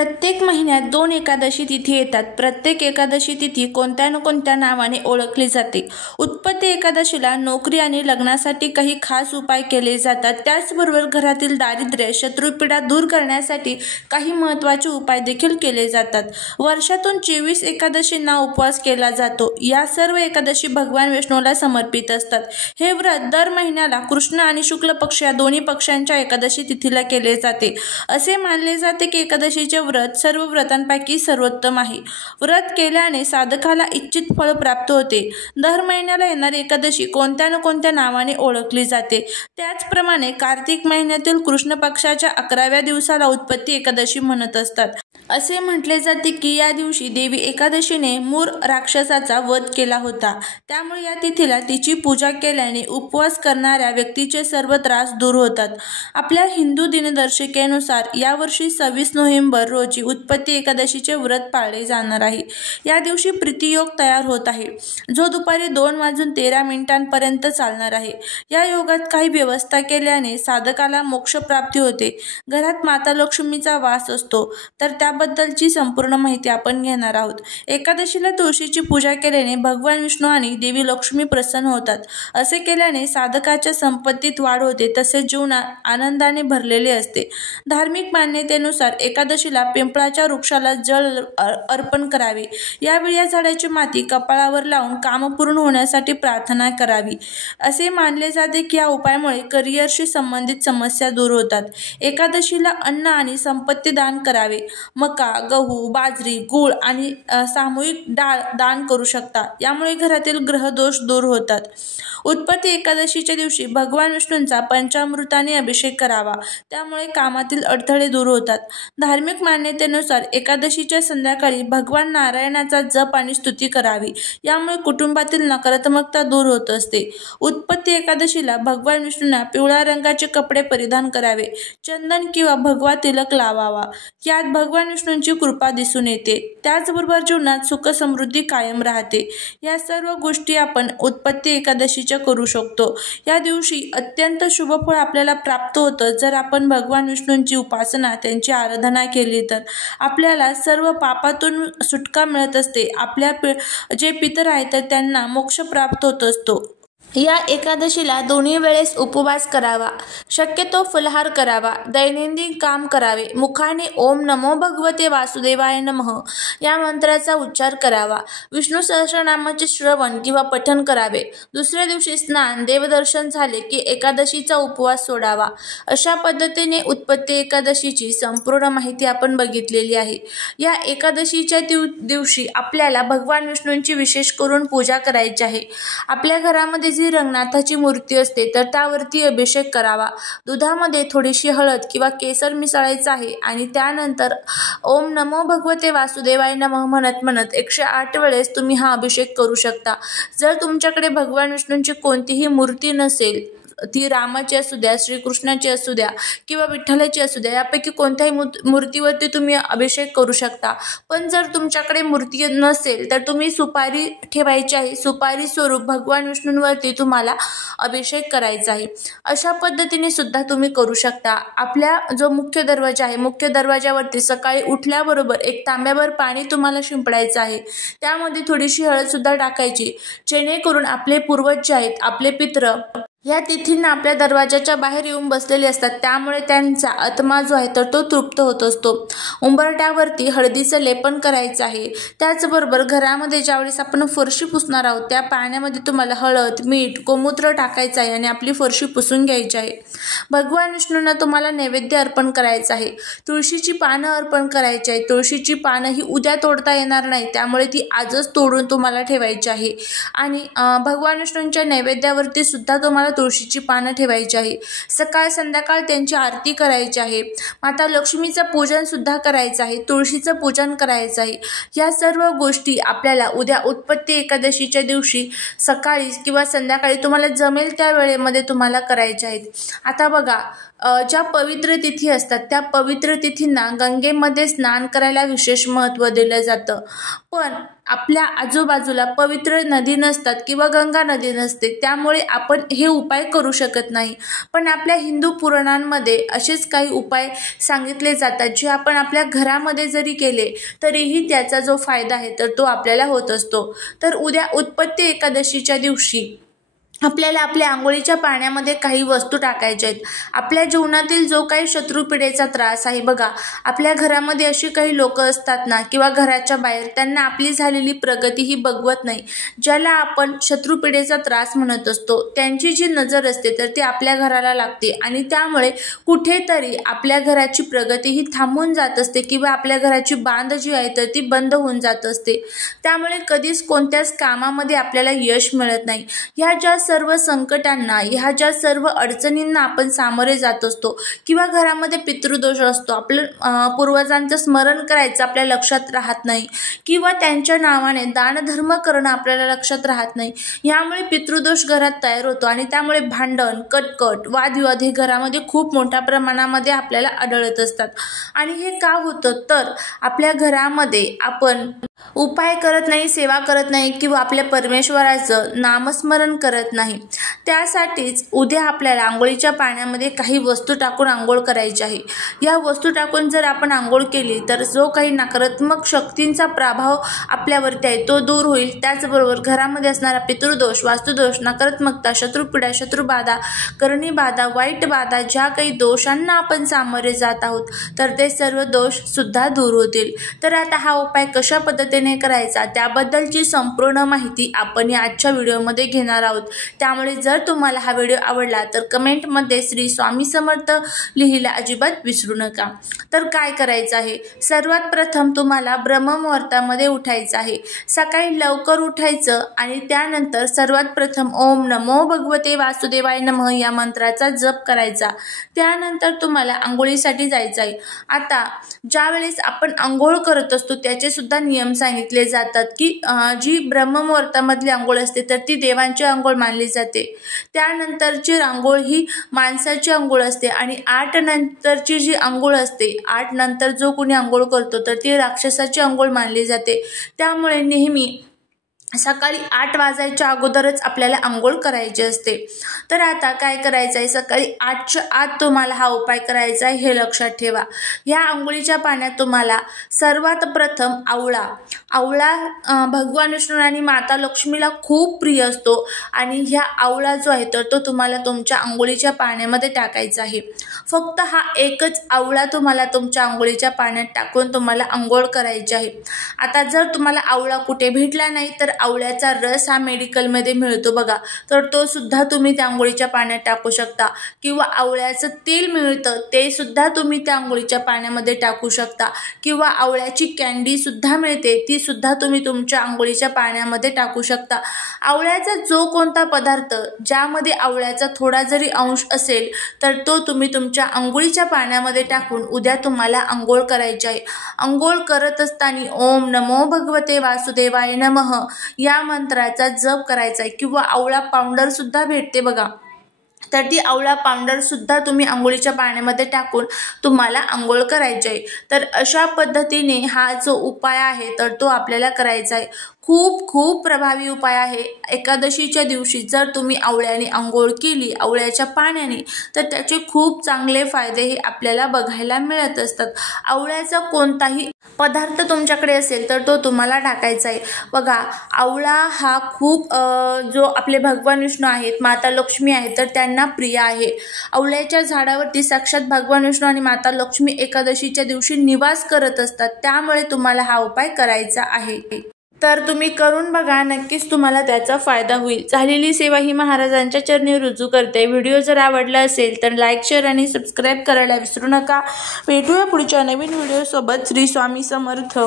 प्रत्येक महिन्यात 2 एकादशी तिथी येतात. प्रत्येक एकादशी तिथी कोणत्या न कोणत्या नावाने ओळखली जाते. उत्पत्ती एकादशीला नोकरी आणि लग्नासाठी काही खास उपाय केले जातात. त्याचबरोबर घरातील दारिद्र्य, शत्रुपीडा दूर करण्यासाठी काही महत्त्वाचे उपाय देखील केले जातात. वर्षातून 24 एकादशींना उपवास केला जातो. या सर्व एकादशी भगवान विष्णूला समर्पित असतात. हे व्रत दर महिन्याला कृष्ण आणि शुक्ल पक्ष या दोन्ही पक्षांच्या एकादशी तिथीला केले जाते. असे मानले जाते की एकादशीचे व्रत सर्व व्रतांपैकी सर्वोत्तम आहे. व्रत केल्याने साधकाला इच्छित फळ प्राप्त होते. दर महिन्याला येणारी एकादशी कोणत्या न कोणत्या नावाने ओळखली जाते. त्याचप्रमाणे कार्तिक महिन्यातील कृष्ण पक्षाच्या 11व्या दिवसाला उत्पत्ती एकादशी म्हणत असतात. असे म्हटले जाते की या दिवशी देवी एकादशीने मूर राक्षसाचा वध केला होता. त्यामुळे या तिथीला तिची पूजा केल्याने उपवास करणाऱ्या व्यक्तीचे सर्व त्रास दूर होतात. आपल्या हिंदू दिनदर्शिकेनुसार यावर्षी 26 नोव्हेंबर रोजी उत्पत्ती एकादशीचे व्रत पाळले जाणार आहे. या दिवशी प्रीतियोग तयार होत आहे, जो दुपारी 2:13 पर्यंत चालणार आहे. या योगात काही व्यवस्था केल्याने साधकाला मोक्षप्राप्ती होते. घरात माता लक्ष्मीचा वास असतो, तर त्याबद्दलची संपूर्ण माहिती आपण घेणार आहोत. एकादशीला तुळशीची पूजा केल्याने भगवान विष्णू आणि देवी लक्ष्मी प्रसन्न होतात. असे केल्याने साधकाच्या संपत्तीत वाढ होते, तसेच जीवनात आनंदाने भरलेले असते. धार्मिक मान्यतेनुसार एकादशीला पिंपळाच्या वृक्षाला जल अर्पण करावे. यावेळी या झाडाची माती कपाळावर लावून काम पूर्ण होण्यासाठी प्रार्थना करावी. असे मानले जाते की या उपायामुळे करिअरशी संबंधित समस्या दूर होतात. एकादशीला अन्न आणि संपत्ती दान करावे. मका, गहू, बाजरी, गूळ आणि सामूहिक डाळ दान करू शकता. यामुळे घरातील ग्रहदोष दूर होतात. उत्पत्ती एकादशीच्या दिवशी भगवान विष्णूंचा पंचामृताने अभिषेक करावा. त्यामुळे कामातील अडथळे दूर होतात. धार्मिक मान्यतेनुसार एकादशीच्या संध्याकाळी भगवान नारायणाचा जप आणि स्तुती करावी. यामुळे कुटुंबातील नकारात्मकता दूर होत असते. उत्पत्ती एकादशीला भगवान विष्णूंना पिवळ्या रंगाचे कपडे परिधान करावे. चंदन किंवा भगवा तिलक लावावा. यात भगवान विष्णूंची कृपा दिसून येते. त्याचबरोबर जीवनात सुख समृद्धी कायम राहते. या सर्व गोष्टी आपण उत्पत्ती एकादशीच्या करू शकतो. या दिवशी अत्यंत शुभ फळ आपल्याला प्राप्त होतं. जर आपण भगवान विष्णूंची उपासना, त्यांची आराधना केली तर आपल्याला सर्व पापातून सुटका मिळत असते. आपल्या जे पितर आहेत तर त्यांना मोक्ष प्राप्त होत असतो. या एकादशीला दोन्ही वेळेस उपवास करावा. शक्यतो फलाहार करावा. दैनंदिन काम करावे. मुखाने ओम नमो भगवते वासुदेवाय नमः या मंत्राचा उच्चार करावा. विष्णू सहस्रनामाचे श्रवण किंवा पठण करावे. दुसऱ्या दिवशी स्नान, देवदर्शन झाले की एकादशीचा उपवास सोडावा. अशा पद्धतीने उत्पत्ती एकादशीची संपूर्ण माहिती आपण बघितलेली आहे. या एकादशीच्या दिवशी आपल्याला भगवान विष्णूंची विशेष करून पूजा करायची आहे. आपल्या घरामध्ये जी रंगनाथाची मूर्ती असते तर त्यावरती अभिषेक करावा. दुधामध्ये थोडीशी हळद किंवा केसर मिसळायचं आहे आणि त्यानंतर ओम नमो भगवते वासुदेवाय नमः म्हणत 108 वेळेस तुम्ही हा अभिषेक करू शकता. जर तुमच्याकडे भगवान विष्णूंची कोणतीही मूर्ती नसेल, ती रामाची असू द्या, श्रीकृष्णाची असू द्या किंवा विठ्ठलाची असू द्या, यापैकी कोणत्याही मूर्तीवरती तुम्ही अभिषेक करू शकता. पण जर तुमच्याकडे मूर्ती नसेल तर तुम्ही सुपारी ठेवायची आहे. सुपारी स्वरूप भगवान विष्णूंवरती तुम्हाला अभिषेक करायचा आहे. अशा पद्धतीने सुद्धा तुम्ही करू शकता. आपल्या जो मुख्य दरवाजा आहे, मुख्य दरवाजावरती सकाळी उठल्याबरोबर एक तांब्याभर पाणी तुम्हाला शिंपडायचं आहे. त्यामध्ये थोडीशी हळद सुद्धा टाकायची, जेणेकरून आपले पूर्वज जे आहेत, आपले पित्र या तिथींना आपल्या दरवाजाच्या बाहेर येऊन बसलेले असतात. त्यामुळे त्यांचा आत्मा जो आहे तर तो तृप्त होत असतो. उंबरट्यावरती हळदीचं लेपन करायचं आहे. त्याचबरोबर घरामध्ये ज्यावेळेस आपण फरशी पुसणार आहोत त्या पाण्यामध्ये तुम्हाला हळद, मीठ, गोमूत्र टाकायचं आहे आणि आपली फरशी पुसून घ्यायची आहे. भगवान विष्णूंना तुम्हाला नैवेद्य अर्पण करायचं आहे. तुळशीची पानं अर्पण करायची आहे. तुळशीची पानं ही उद्या तोडता येणार नाही, त्यामुळे ती आजच तोडून तुम्हाला ठेवायची आहे. आणि भगवान विष्णूंच्या नैवेद्यावरती सुद्धा तुम्हाला तुळशीची पानं ठेवायची आहे. सकाळ संध्याकाळ त्यांची आरती करायची आहे. माता लक्ष्मीचं पूजन सुद्धा करायचं आहे. तुळशीचं पूजन करायचं आहे. या सर्व गोष्टी आपल्याला उद्या उत्पत्ती एकादशीच्या दिवशी सकाळी किंवा संध्याकाळी तुम्हाला जमेल त्या वेळेमध्ये तुम्हाला करायच्या आहेत. आता बघा, ज्या पवित्र तिथी असतात त्या पवित्र तिथींना गंगेमध्ये स्नान करायला विशेष महत्त्व दिलं जातं. पण आपल्या आजूबाजूला पवित्र नदी नसतात किंवा गंगा नदी नसते, त्यामुळे आपण हे उपाय करू शकत नाही. पण आपल्या हिंदू पुराणांमध्ये असेच काही उपाय सांगितले जातात जे आपण आपल्या घरामध्ये जरी केले तरीही त्याचा जो फायदा आहे तर तो आपल्याला होत असतो. तर उद्या उत्पत्ती एकादशीच्या दिवशी आपल्याला आपल्या आंघोळीच्या पाण्यामध्ये काही वस्तू टाकायच्या आहेत. आपल्या जीवनातील जो काही शत्रुपीडेचा त्रास आहे बघा, आपल्या घरामध्ये अशी काही लोक असतात ना किंवा घराच्या बाहेर, त्यांना आपली झालेली प्रगती ही बघवत नाही, ज्याला आपण शत्रुपीडेचा त्रास म्हणत असतो. त्यांची जी नजर असते तर ती आपल्या घराला लागते आणि त्यामुळे कुठेतरी आपल्या घराची प्रगती ही थांबून जात असते किंवा आपल्या घराची बांध जी आहे तर ती बंद होऊन जात असते. त्यामुळे कधीच कोणत्याच कामामध्ये आपल्याला यश मिळत नाही. ह्या ज्या सर्व संकटांना, ह्या ज्या सर्व अडचणींना आपण सामोरे जात असतो किंवा घरामध्ये पितृदोष असतो, आपलं पूर्वजांचं स्मरण करायचं आपल्या लक्षात राहत नाही किंवा त्यांच्या नावाने दानधर्म करणं आपल्याला लक्षात राहत नाही, यामुळे पितृदोष घरात तयार होतो आणि त्यामुळे भांडण, कटकट, वादविवाद हे घरामध्ये खूप मोठ्या प्रमाणामध्ये आपल्याला आढळत असतात. आणि हे का होतं तर आपल्या घरामध्ये आपण उपाय करत नाही, सेवा करत नाही किंवा आपल्या परमेश्वराचं नामस्मरण करत नाही. त्यासाठीच उद्या आपल्याला आंघोळीच्या पाण्यामध्ये काही वस्तू टाकून आंघोळ करायची आहे. या वस्तू टाकून जर आपण आंघोळ केली तर जो काही नकारात्मक शक्तींचा प्रभाव आपल्यावरती आहे तो दूर होईल. त्याचबरोबर घरामध्ये असणारा पितृदोष, वास्तुदोष, नकारात्मकता, शत्रुपीडा, शत्रुबाधा, करणीबाधा, वाईट बाधा, ज्या काही दोषांना आपण सामोरे जात आहोत तर ते सर्व दोष सुद्धा दूर होतील. तर आता हा उपाय कशा पद्धतीने करायचा त्याबद्दलची संपूर्ण माहिती आपण या आजच्या व्हिडिओमध्ये घेणार आहोत. त्यामुळे जर तुम्हाला हा व्हिडिओ आवडला तर कमेंटमध्ये श्री स्वामी समर्थ लिहायला अजिबात विसरू नका. तर काय करायचं आहे, सर्वात प्रथम तुम्हाला ब्रह्ममुहूर्तामध्ये उठायचं आहे. सकाळी लवकर उठायचं आणि त्यानंतर सर्वात प्रथम ओम नमो भगवते वासुदेवाय नमः या मंत्राचा जप करायचा. त्यानंतर तुम्हाला आंघोळीसाठी जायचं आहे. आता ज्या वेळेस आपण आंघोळ करत असतो त्याचे सुद्धा नियम सांगितले जातात की जी ब्रह्ममुहूर्तामधली आंघोळ असते तर ती देवांची आंघोळ मानली जाते. त्यानंतरची आंघोळ ही माणसाची आंघोळ असते आणि 8 नंतरची जी आंघोळ असते, 8 नंतर जो कोणी आंघोळ करतो तर ती राक्षसाची आंघोळ मानली जाते. त्यामुळे नेहमी सकाळी 8 वाजायच्या अगोदरच आपल्याला आंघोळ करायची असते. तर आता काय करायचं आहे, सकाळी 8च्या आत तुम्हाला हा उपाय करायचा आहे हे लक्षात ठेवा. या आंघोळीच्या पाण्यात तुम्हाला सर्वात प्रथम आवळा भगवान विष्णू आणि माता लक्ष्मीला खूप प्रिय असतो आणि ह्या आवळा जो आहे तर तो तुम्हाला तुमच्या आंघोळीच्या पाण्यामध्ये टाकायचा आहे. फक्त हा एकच आवळा तुम्हाला तुमच्या आंघोळीच्या पाण्यात टाकून तुम्हाला आंघोळ करायची आहे. आता जर तुम्हाला आवळा कुठे भेटला नाही तर आवळ्याचा रस हा मेडिकलमध्ये मिळतो बघा, तर तो सुद्धा तुम्ही त्या आंघोळीच्या पाण्यात टाकू शकता किंवा आवळ्याचं तेल मिळतं ते सुद्धा तुम्ही त्या आंघोळीच्या पाण्यामध्ये टाकू शकता किंवा आवळ्याची कॅन्डी सुद्धा मिळते ती सुद्धा तुम्ही तुमच्या आंघोळीच्या पाण्यामध्ये टाकू शकता. आवळ्याचा जो कोणता पदार्थ ज्यामध्ये आवळ्याचा थोडा जरी अंश असेल तर तो तुम्ही तुमच्या आंघोळीच्या पाण्यामध्ये टाकून उद्या तुम्हाला आंघोळ करायची आहे. आंघोळ करत असताना ओम नमो भगवते वासुदेवाय नमः या मंत्राचा जप करायचा आहे किंवा आवळा पावडर सुद्धा भेटते बघा, तर ती आवळा पावडर सुद्धा तुम्ही आंघोळीच्या पाण्यामध्ये टाकून तुम्हाला आंघोळ करायची आहे. तर अशा पद्धतीने हा जो उपाय आहे तर तो आपल्याला करायचा आहे. खूप खूप प्रभावी उपाय आहे. एकादशीच्या दिवशी जर तुम्ही आवळ्याने आंघोळ केली, आवळ्याच्या पाण्याने, तर त्याचे खूप चांगले फायदे हे आपल्याला बघायला मिळत असतात. आवळ्याचा कोणताही पदार्थ तुमच्याकडे असेल तर तो तुम्हाला टाकायचा आहे. बघा, आवळा हा खूप जो आपले भगवान विष्णू आहेत, माता लक्ष्मी आहेत तर त्यांना प्रिय आहे. आवळ्याच्या झाडावरती साक्षात भगवान विष्णू आणि माता लक्ष्मी एकादशीच्या दिवशी निवास करत असतात. त्यामुळे तुम्हाला हा उपाय करायचा आहे. तर तुम्ही करून बघा, नक्कीच तुम्हाला त्याचा फायदा होईल. झालेली सेवा ही महाराजांच्या चरणी रुजू करते. व्हिडिओ जर आवडला असेल तर लाईक, शेअर आणि सबस्क्राईब करायला विसरू नका. भेटूया पुढच्या नवीन व्हिडिओ सोबत. श्री स्वामी समर्थ.